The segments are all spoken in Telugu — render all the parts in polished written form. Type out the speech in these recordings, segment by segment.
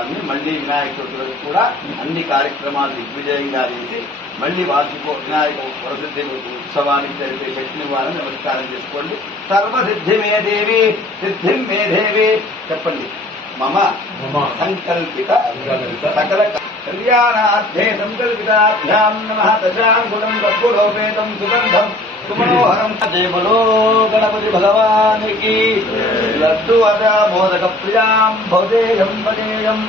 మహోత్సవాన్ని మళ్లీ వినాయక చవితి వరకు కూడా అన్ని కార్యక్రమాలు దిగ్విజయంగా చేసి మళ్లీ వార్షిక వినాయక వరసిద్ధి ఉత్సవానికి జరిపే శక్తిని వారిని నమస్కారం చేసుకోండి. సర్వసిద్ధి మే దేవి సిద్ధిం మే దేవి చెప్పండి. మమ సంకల్పిత సకల కళ్యాణార్థే సంకల్పితాభ్యాం నమః. దశాంగుణం కర్పూరోపేతం సుగంధం సుమనోహరం దేవలో గణపతి భగవానికి. లడ్డు అద మోదక ప్రియాం భౌదేయం పదేయం.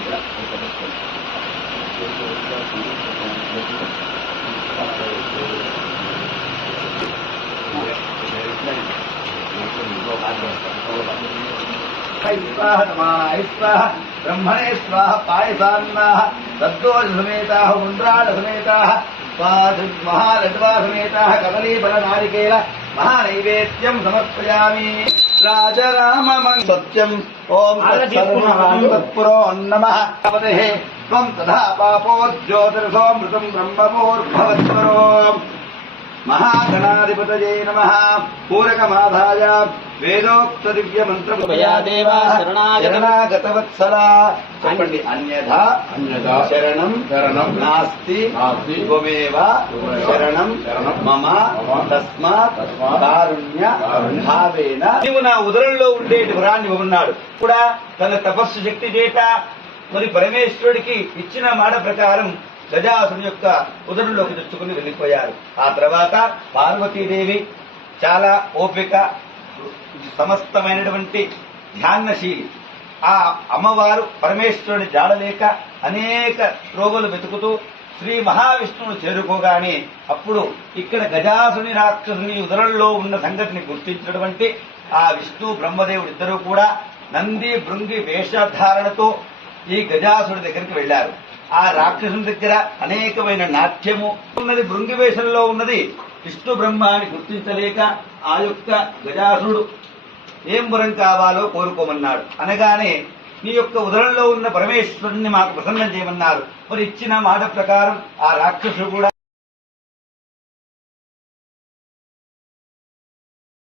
स्वाहा ब्रह्मणे स्वाहा पायसान्नाः तद्दोष समेताः उण्ड्राड समेताः महालड्वा समेताः कदलीफल नारिकेल महानैवेद्यं समर्पयामि. राजराममं सत्यम् ओम तत्पुरो नमः. त्वं तथा पापोज्योतिर्सोऽमृतं ब्रह्मभूर्भवत्वरो. महागणाधिपतये नमः. पूरकमाधाय వేదోక్త దివ్య మంత్ర శరణాగతవత్సలా చెప్పండి. అన్యథా శరణం నాస్తి త్వమేవ శరణం మమ తస్మాత్ కారుణ్య భావేన. నీవు నా ఉదరంలో ఉండేటి వరాన్ని ఇవ్వమన్నాడు కూడా. తన తపస్సు శక్తి చేత మరి పరమేశ్వరుడికి ఇచ్చిన మాట ప్రకారం గజాసుని యొక్క ఉదరంలోకి తెచ్చుకుని వెళ్లిపోయారు. ఆ తర్వాత పార్వతీదేవి చాలా ఓపిక సమస్తమైనటువంటి ధ్యానశీలి. ఆ అమ్మవారు పరమేశ్వరుని జాడలేక అనేక త్రోవలు వెతుకుతూ శ్రీ మహావిష్ణువును చేరుకోగానే అప్పుడు ఇక్కడ గజాసుని రాక్షసుని ఉదరంలో ఉన్న సంగతిని గుర్తించినటువంటి ఆ విష్ణు బ్రహ్మదేవుడు ఇద్దరూ కూడా నంది భృంగి వేషధారణతో ఈ గజాసుడి దగ్గరికి వెళ్లారు. ఆ రాక్షసుని దగ్గర అనేకమైన నాట్యము ఉన్నది. భృంగి వేషంలో ఉన్నది విష్ణు బ్రహ్మ అని గుర్తించలేక ఆ యొక్క గజాసుడు ఏం వరం కావాలో కోరుకోమన్నాడు. అనగానే నీ యొక్క ఉదరంలో ఉన్న పరమేశ్వరుణ్ణి మాకు ప్రసన్నం చేయమన్నారు. మరి ఇచ్చిన మాట ప్రకారం ఆ రాక్షసుడు కూడా